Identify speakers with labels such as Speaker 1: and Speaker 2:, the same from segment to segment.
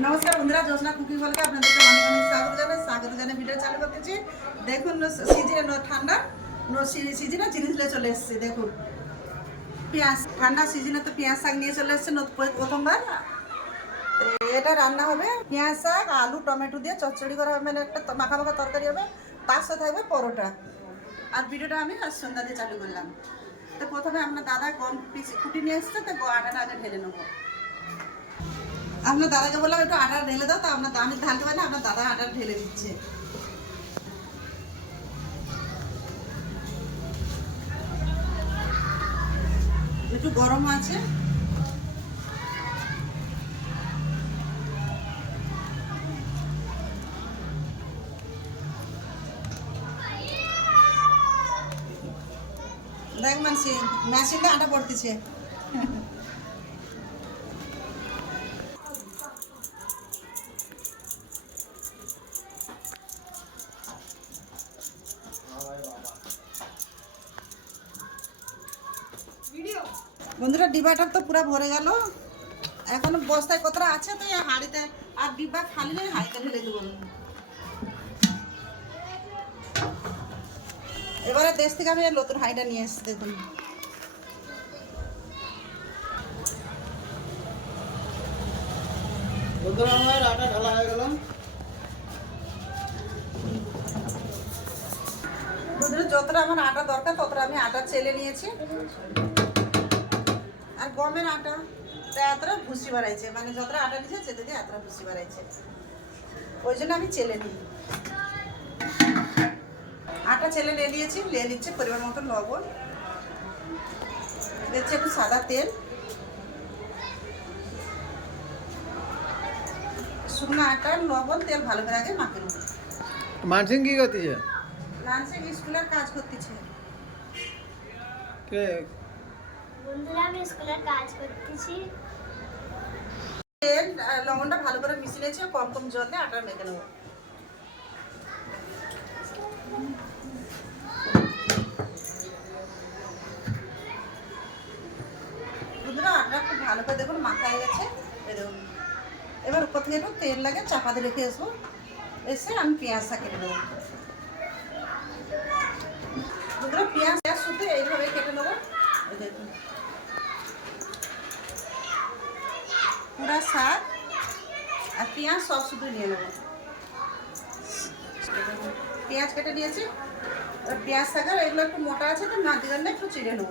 Speaker 1: নমস্কার বন্ধুরা জোসনা কুকিং বলকে আপনাদেরকে অনেক অনেক স্বাগত জানাই। স্বাগত জানাই ভিডিও চালু করতেছি দেখুন সিজনে ঠান্ডা সিজনে জিনিসগুলো চলে এসছে, দেখুন। পেঁয়াজ, ঠান্ডা সিজনে তো পেঁয়াজ শাক নিয়ে চলে এসছে প্রথমবার। এটা রান্না হবে পেঁয়াজ শাক, আলু, টমেটো দিয়ে চচ্চড়ি করা হবে মানে একটা মাখা মাখা তরকারি হবে। তার সাথে থাকবে পরোটা। আর ভিডিওটা আমি আজ সন্ধ্যা দিয়ে চালু করলাম। তো প্রথমে আপনার দাদা গম পিস- কুটি নিয়ে এসছে, তো আটাটা আগে ঢেলে নেব। আপনার দাদাকে বললাম, একটু আটা ঢেলে দাও, তো আপনার আমি ঢালতে পারি আপনার দাদা আটা ঢেলে দিচ্ছে। একটু গরম আছে। দেখ মানসি, মেশিনে আটা পড়তেছে। বন্ধুরা ডিবাটা তো পুরো ভরে গেল। এখন বস্তায় কতটা আছে তো হাঁড়িতে? আর ডিব্বা খালি নেই হাঁড়িতে ঢেলে দেবো এবারে দেশ থেকে আমি নতুন হাঁড়িটা নিয়ে এসেছি দেখুন।
Speaker 2: বন্ধুরা আমার আটা ঢালা হয়ে গেল।
Speaker 1: বন্ধুরা যতটা আমার আটা দরকার ততটা আমি আটা চেলে নিয়েছি। গমের আটা তা এতটা ভুসি বাড়াইছে। মানে যতটা আটা নিয়েছে চেতে দিয়ে এতটা ভুসি বাড়াইছে। ওই জন্য আমি চেলে নিই। আটা চেলে নিয়ে নিয়েছি নিয়ে নিচ্ছে পরিমাণ মতো লবণ। দিচ্ছে একটু সাদা তেল। শুকনো আটা লবণ তেল ভালো করে আগে মাখিয়ে নেব।
Speaker 2: মানসিং কি করতেছে?
Speaker 1: লাঞ্চে স্কুলের কাজ করতেছে।
Speaker 2: কে
Speaker 3: কাজ করতেছি।
Speaker 1: লবণটা ভালো করে মিশিয়ে নিয়েছি, কম কম জল দিয়ে আটা মেখে নেব। আটা খুব ভালো করে দেখুন গেছে। এবার উপর থেকে একটু তেল লাগে, চাপা দিয়ে রেখে আসব। এসে আমি পেঁয়াজটা কেটে নেব। পেঁয়াজ পেঁয়াজ শুধু এইভাবে কেটে নেব। দেখুন। পুরা শাক আর পেঁয়াজ সব শুধু নিয়ে নেব। পেঁয়াজ কেটে নিয়েছি। আর পেঁয়াজ শাকের এগুলো একটু মোটা আছে তো মাটি জন্য একটু চিড়ে নেব।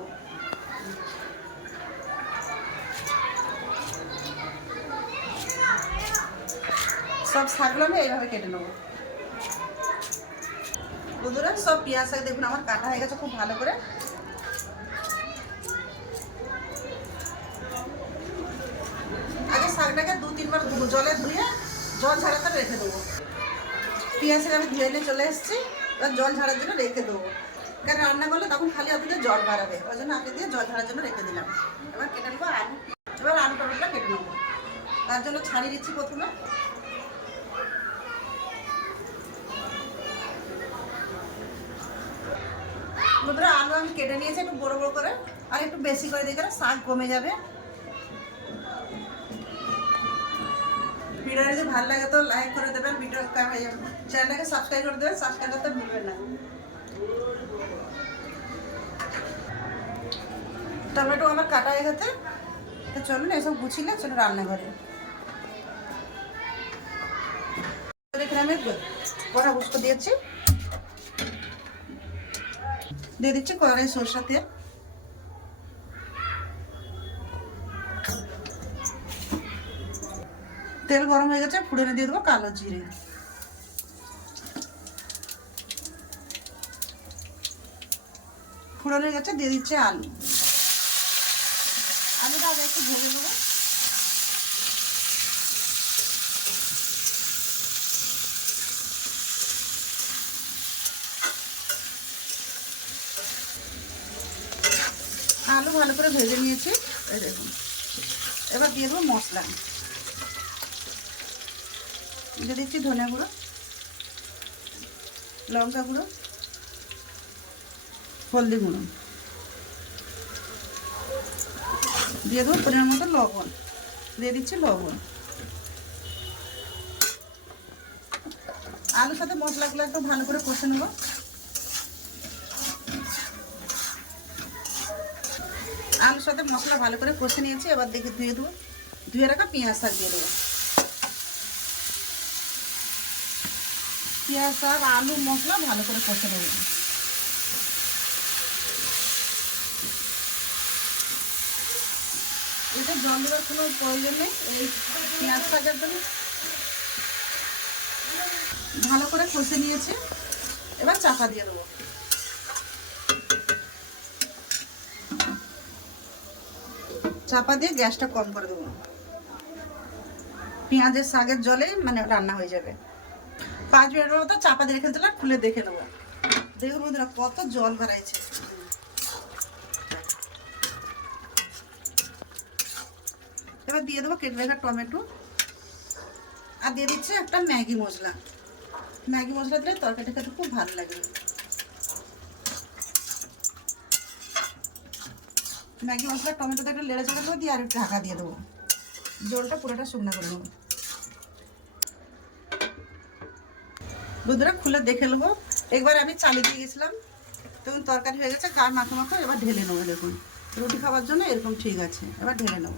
Speaker 1: সব শাকগুলো আমি এইভাবে কেটে নেব। বন্ধুরা, সব পেঁয়াজ শাক দেখুন আমার কাটা হয়ে গেছে খুব ভালো করে আগে শাকটাকে দু তিনবার জলে ধুয়ে জল ঝাড়াতে রেখে দেবো। পেঁয়াজের আমি ধুয়ে নিয়ে চলে এসেছি, এবার জল ঝাড়ার জন্য রেখে দেবো। কারণ রান্না করলে তখন খালি দিয়ে জল বাড়াবে, ওই জন্য আপনি দিয়ে জল ঝাড়ার জন্য রেখে দিলাম। এবার কেটে নেব আলু, এবার আলু টমেটোটা কেটে নেব। তার জন্য ছাড়িয়ে দিচ্ছি প্রথমে। আলু আমি কেটে নিয়েছি একটু বড় বড় করে, আর একটু বেশি করে দিয়ে শাক কমে যাবে। ভিডিও যদি ভালো লাগে তো লাইক করে দেবেন, ভিডিও চ্যানেলটাকে সাবস্ক্রাইব করে দেবেন সাবস্ক্রাইব করতে ভুলবেন না। টমেটো আমার কাটা গেছে, তো চলুন এসব গুছিয়ে চলুন রান্নাঘরে। আমি কড়া দিয়েছি। দিয়ে দিচ্ছি কড়াই সরষা তেল। তেল গরম হয়ে গেছে, ফুড়ে দিয়ে দেবো কালো জিরে। ফুড়নে গেছে, দিয়ে দিচ্ছে আলু। আলুটা আগে একটু ভেজে নেব। আলু ভালো করে ভেজে নিয়েছি দেখুন। এবার দিয়ে দেবো মশলা। দিয়ে দিচ্ছি ধনে গুঁড়ো, লঙ্কা গুঁড়ো, হলদি গুঁড়ো। দিয়ে দেবো পরিমাণ মতো লবণ, দিয়ে দিচ্ছি লবণ। আলুর সাথে মশলাগুলো একটু ভালো করে কষে নেব। আলুর সাথে মশলা ভালো করে কষে নিয়েছি, এবার দেখে ধুয়ে দেবো। ধুয়ে রাখা পেঁয়াজ শাক দিয়ে দেবো। পেঁয়াজ আর আলু মশলা ভালো করে কষে নেব। এটা জল দেওয়ার কোনো প্রয়োজন নেই, এই পেঁয়াজ শাকের জন্য। ভালো করে কষে নিয়েছে, এবার চাপা দিয়ে দেবো। চাপা দিয়ে গ্যাসটা কম করে দেবো। পেঁয়াজের শাকের জলে মানে রান্না হয়ে যাবে। পাঁচ মিনিটের মতো চাপা দিয়ে রেখে দিলাম খুলে দেখে নেব। দেখুন বন্ধুরা, কত জল বাড়াইছে। এবার দিয়ে দেবো কেটে রাখা টমেটো। আর দিয়ে দিচ্ছে একটা ম্যাগি মশলা। ম্যাগি মশলা দিলে তরকারিটা খেতে খুব ভালো লাগে। ম্যাগি মশলা, টমেটোতে একটা লেড়ে চাকা দেবো, দিয়ে আর একটু ঢাকা দিয়ে দেবো। জলটা পুরোটা শুকনো করে নেব। বন্ধুরা খুলে দেখে নেব। একবার আমি চালিয়ে দিয়ে গেছিলাম, তখন তরকারি হয়ে গেছে, গায়ে মাখো মাখো, এবার ঢেলে নেব দেখুন রুটি খাওয়ার জন্য এরকম ঠিক আছে, এবার ঢেলে নেব।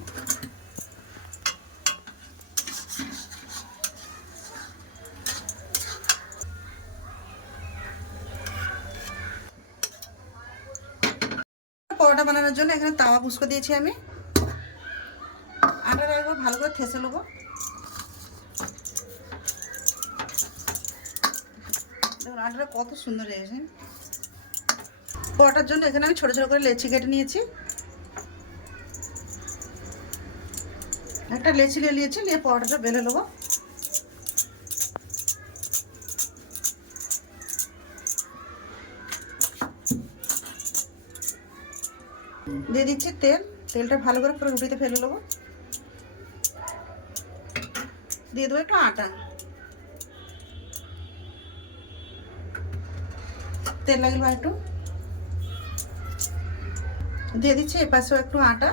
Speaker 1: পরোটা বানানোর জন্য এখানে তাওয়া কুচকো দিয়েছি আমি। আটাটা একবার ভালো করে থেসে নেব। দেখুন, আটাটা কত সুন্দর হয়েছে। পরোটার জন্য এখানে আমি ছোটো ছোটো করে লেচি কেটে নিয়েছি। একটা লেচি নিয়ে নিয়েছি, নিয়ে পরোটাটা বেলে নেব। দিয়ে দিচ্ছি তেল। তেলটা ভালো করে পুরো রুটিতে ফেলে নেব। দিয়ে দেবো একটু আটা। তেল লাগল একটু। দিয়ে দিচ্ছি, এ পাশেও একটু আটা।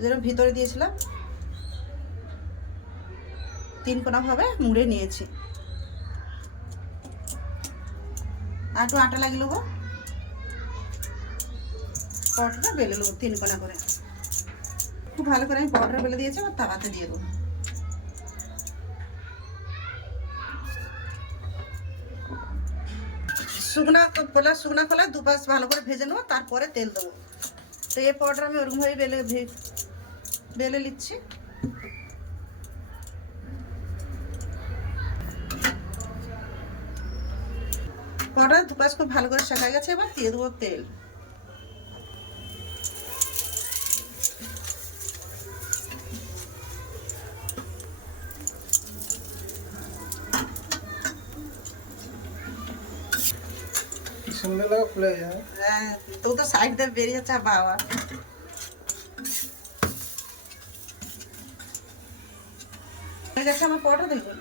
Speaker 1: যেরকম ভিতরে দিয়েছিলাম। তিন কোনা ভাবে মুড়ে নিয়েছি। আর একটু আটা লাগিয়ে নেব। পরোটাটা বেলে নেব তিন কোনা করে। খুব ভালো করে আমি পরোটা বেলে দিয়েছি আর তাওয়াতে দিয়ে দেবো। শুকনা খোলা শুকনা খোলা দুপাশ ভালো করে ভেজে নেব, তারপরে তেল দেবো। তো এই পাউডার আমি ওরকমভাবে বেলে বেলে নিচ্ছি। পরোটা দুপাশ খুব ভালো করে শেখা গেছে, এবার দিয়ে দেবো তেল।
Speaker 2: লাগে ফুলে যায়।
Speaker 1: হ্যাঁ তো তো সাইড দিয়ে বেরিয়ে যাচ্ছে বাবা। আমার পরোটা দেখুন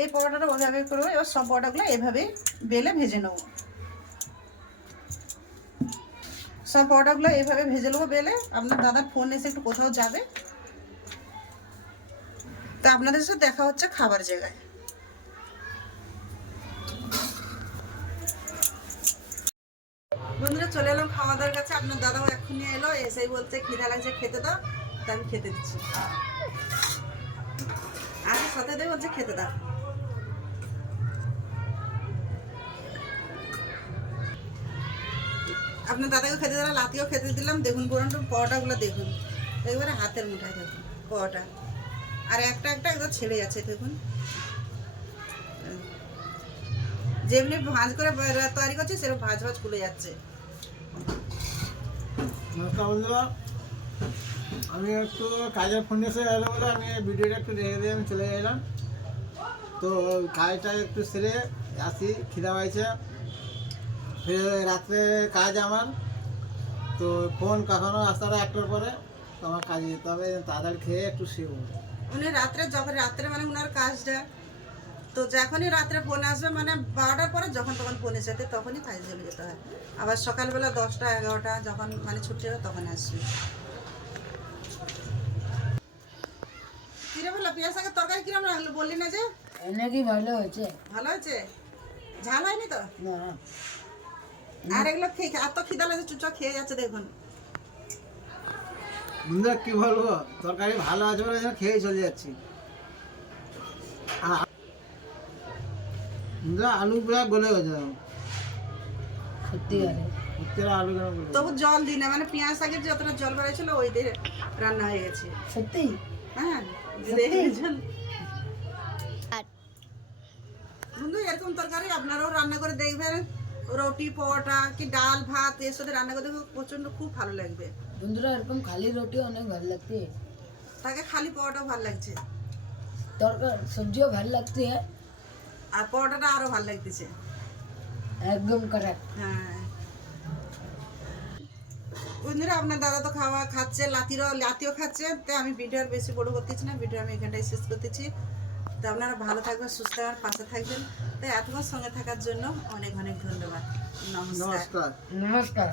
Speaker 1: এই পরোটাটা ওইভাবে করব, এবার সব পরোটাগুলো এভাবে বেলে ভেজে নেব। সব পরোটাগুলো এভাবে ভেজে নেব বেলে। আপনার দাদার ফোন এসে একটু কোথাও যাবে। তা আপনাদের সাথে দেখা হচ্ছে খাবার জায়গায়। বন্ধুরা, চলে এলাম খাওয়া দাওয়ার কাছে। আপনার দাদাও এক্ষুনি এলো এসেই বলছে, খিদা লাগছে, খেতে দাও। তা আমি খেতে দিচ্ছি। আর সাথে দিয়ে বলছে, খেতে দাও। আপনার দাদাকে খেতে দিলাম লাতিও খেতে দিলাম। দেখুন বরং পরোটাগুলো দেখুন। একেবারে হাতের মুঠায় দেখুন, পরোটা। আর একটা একটা একদম ছেড়ে যাচ্ছে, দেখুন। যেমনি ভাঁজ করে তৈরি করছে, সেরকম ভাঁজ ভাঁজ খুলে যাচ্ছে।
Speaker 2: নমস্কার বন্ধুরা। আমি একটু কাজের ফোন এসে এলো বলে আমি ভিডিওটা একটু রেখে দিয়ে আমি চলে গেলাম তো কাজটা একটু সেরে আসি, খিদা ফিরে রাত্রে কাজ আমার। তো ফোন কখনো আসতে একটার পরে তো আমার কাজে যেতে হবে, তাড়াতাড়ি খেয়ে একটু পড়ব।
Speaker 1: উনি রাত্রে যখন রাত্রে মানে উনার কাজটা? তো যখনই রাত্রে ফোন আসবে মানে বারোটার পরে যখন তখন ফোন এসেতে তখনই কাজে চলে যেতে হয়। আবার সকালবেলা দশটা এগারোটা যখন মানে ছুটি হবে তখন আসবে। কিরে বলল পেঁয়াজ শাকের তরকারি কিরম লাগল বললি না যে?
Speaker 4: নাকি ভালো হয়েছে?
Speaker 1: ভালো হয়েছে? ঝাল হয়নি তো?
Speaker 4: না।
Speaker 1: আর এগুলো খেয়ে এত খিদা লাগছে চুচা খেয়ে যাচ্ছে দেখুন।
Speaker 2: বন্ধুরা কি বলব? তরকারি ভালো আছে বলে খেয়ে চলে যাচ্ছি আর বন্ধুরা আলু পুরো গলে গেছে
Speaker 4: সত্যি
Speaker 2: আলু
Speaker 1: তবু জল দিই না মানে পেঁয়াজ শাকের যতটা জল বেড়েছিল ওই দিয়ে রান্না হয়ে গেছে।
Speaker 4: সত্যি?
Speaker 1: হ্যাঁ? বন্ধু এরকম তরকারি আপনারাও রান্না করে দেখবেন। রুটি পরোটা কি ডাল ভাত এর সাথে রান্না করে দেখবে প্রচণ্ড খুব ভালো লাগবে।
Speaker 4: বন্ধুরা এরকম খালি রুটি অনেক ভালো লাগছে।
Speaker 1: তাকে খালি পরোটাও ভালো লাগছে।
Speaker 4: তরকার সবজিও ভালো লাগতে
Speaker 1: আর পরোটাটা আরও ভালো লাগতেছে।
Speaker 4: একদম কারেক্ট
Speaker 1: হ্যাঁ। বন্ধুরা আপনার দাদা তো খাওয়া খাচ্ছে লাতিরও লাতিও খাচ্ছে তাই আমি ভিডিও আর বেশি বড় করতেছি না ভিডিও আমি এখানটাই শেষ করতেছি। তো আপনারা ভালো থাকবেন সুস্থ থাকবেন পাশে থাকবেন। তাই এতক্ষণ সঙ্গে থাকার জন্য অনেক অনেক ধন্যবাদ। নমস্কার।
Speaker 2: নমস্কার।
Speaker 4: নমস্কার।